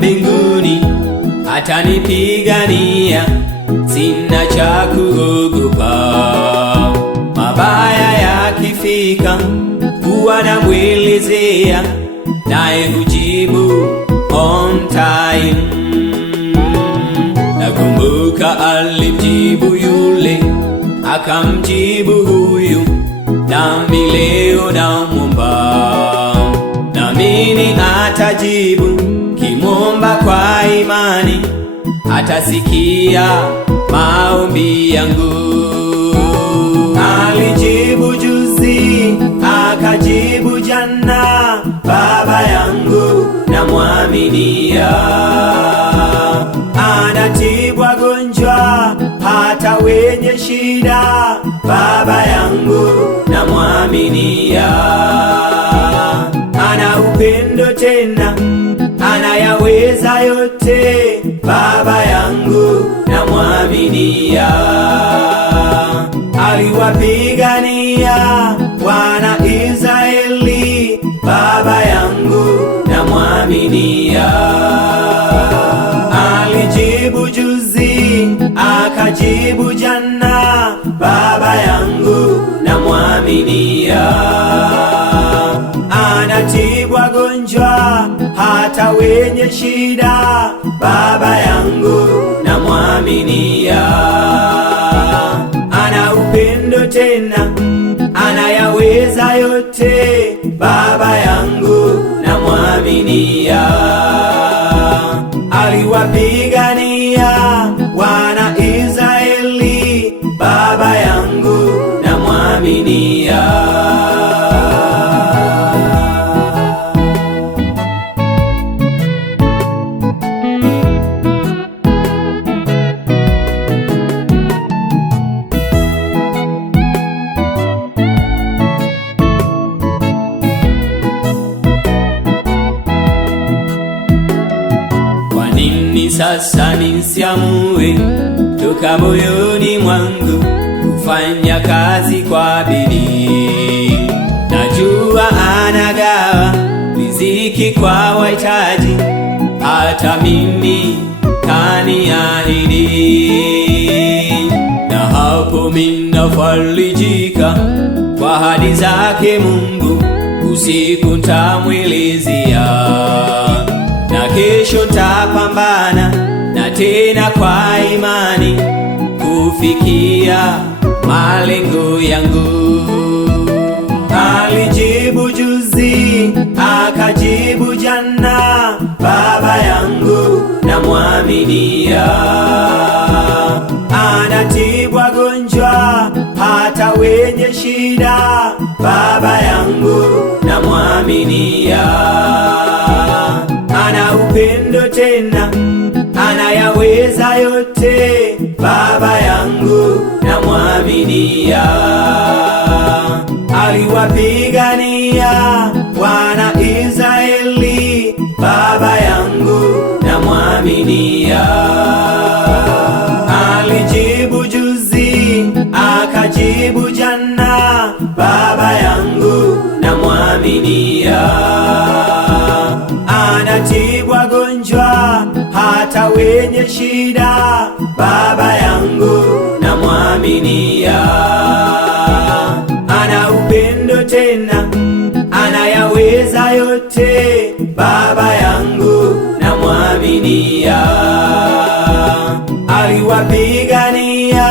mbinguni atanipigania, sina cha kuogopa. Mabaya yakifika huwa namwelezea, naye hujibu on time. Nakumbuka alimjibu yule, akamjibu huyu, nami leo namwomba, naamini atajibu. Kimwomba kwa imani, atasikia maombi yangu. Alijibu juzi, akajibu jana, Baba yangu namwaminia. Anatibu wagonjwa hata wenye shida, Baba yangu namwaminia. Ana upendo tena anayaweza yote, Baba yangu namwaminia. Aliwapigania wana Israeli, Baba yangu namwaminia. Alijibu juzi, akajibu jana, Baba yangu namwaminia. Anatibu wagonjwa hata wenye shida, Baba yangu namwaminia. Ana upendo tena anayaweza yote, Baba yangu namwaminia. Aliwapigania wana Israeli, Baba yangu namwaminia. Sasa nisiamue toka moyoni mwangu kufanya kazi kwa bidii. Najua anagawa riziki kwa wahitaji, hata mimi kaniahidi. Na hapo mimi nafarijika kwa ahadi zake Mungu, usiku nitamwelezea, na kesho tapambana na tena kwa imani kufikia malengo yangu. Alijibu juzi, akajibu jana, Baba yangu namwaminia. Anatibu wagonjwa hata wenye shida, Baba yangu namwaminia. Ana upendo tena anayaweza yote, Baba yangu namwaminia. Aliwapigania wana Israeli, Baba yangu namwaminia. Alijibu juzi, akajibu jana, Baba yangu namwaminia. Anatibu wagonjwa hata wenye shida, Baba yangu namwaminia. Ana upendo tena anayaweza yote, Baba yangu namwaminia. Aliwapigania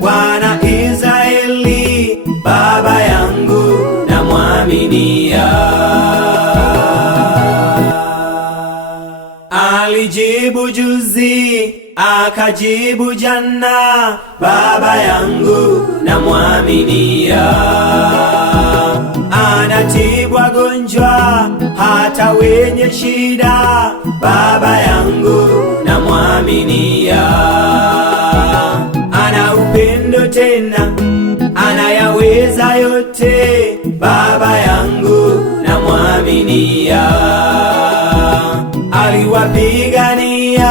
wana Israeli, Baba yangu namwaminia. Alijibu juzi, akajibu jana, Baba yangu namwaminia. Anatibu wagonjwa hata wenye shida, Baba yangu namwaminia. Ana upendo tena anayaweza yote, Baba yangu namwaminia. Aliwapigania